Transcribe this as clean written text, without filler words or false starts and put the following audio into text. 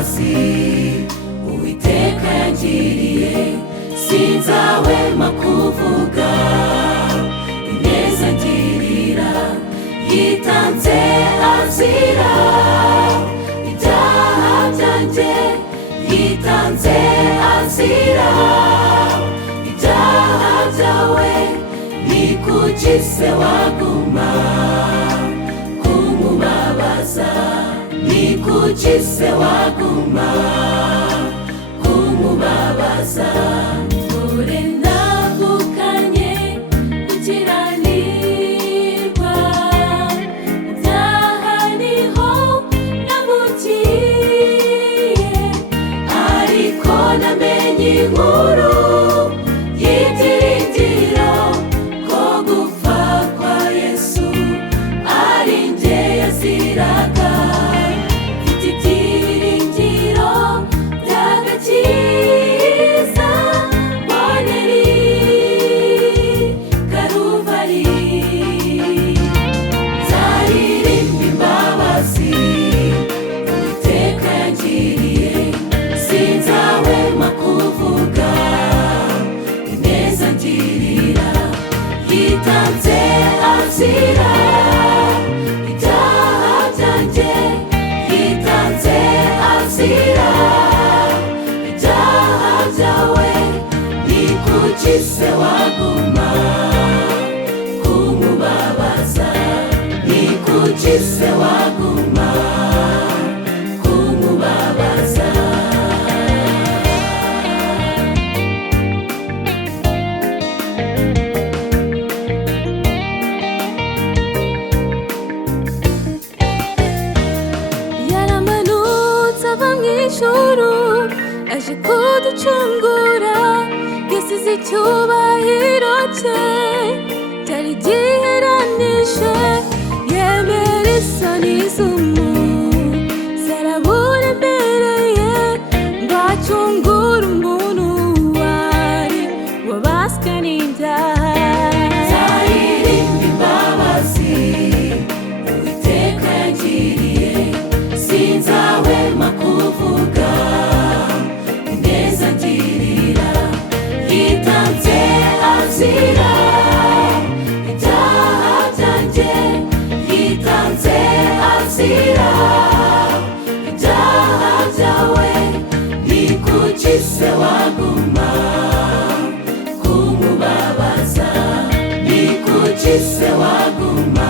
imbabazi Uwiteka yangiriye sinzahwema kuvuga ineza ngirira yitanze azira ibyaha byanjye yitanze azira ibyaha byawe ni kuki se waguma kumubabaza ni kuki se waguma kumubabaza ure ndavukanye gukiranirwa mu byaha niho navukiye ariko namenye inkuru y'ibyiringiro ko gupfa kwa Yesu ari njye yaziraga mfite ibyiringiro by'agakiza mbonera Karuvari nzaririmba imbabazi Uwiteka yangiriye sinzahwema kuvuga ineza ngirira yitanze azira ibyaha byanjye yitanze azira ibyaha byawe ni kuki se waguma kumubabaza ni kuki se waguma kumubabaza yaramanutse ava mu ijuru aje kuducungura yasize icyubahiro cye cyari giheranije yemera isoni z'umusaraba uremereye ngo acungure umuntu wari wabaswe n'ibyaha nzaririmba imbabazi Uwiteka yangiriye sinzahwema kuvuga ineza ngirira yitanze azira ibyaha byanjye yitanze azira ibyaha byawe ni kuki se waguma kumubabaza ni kuki se waguma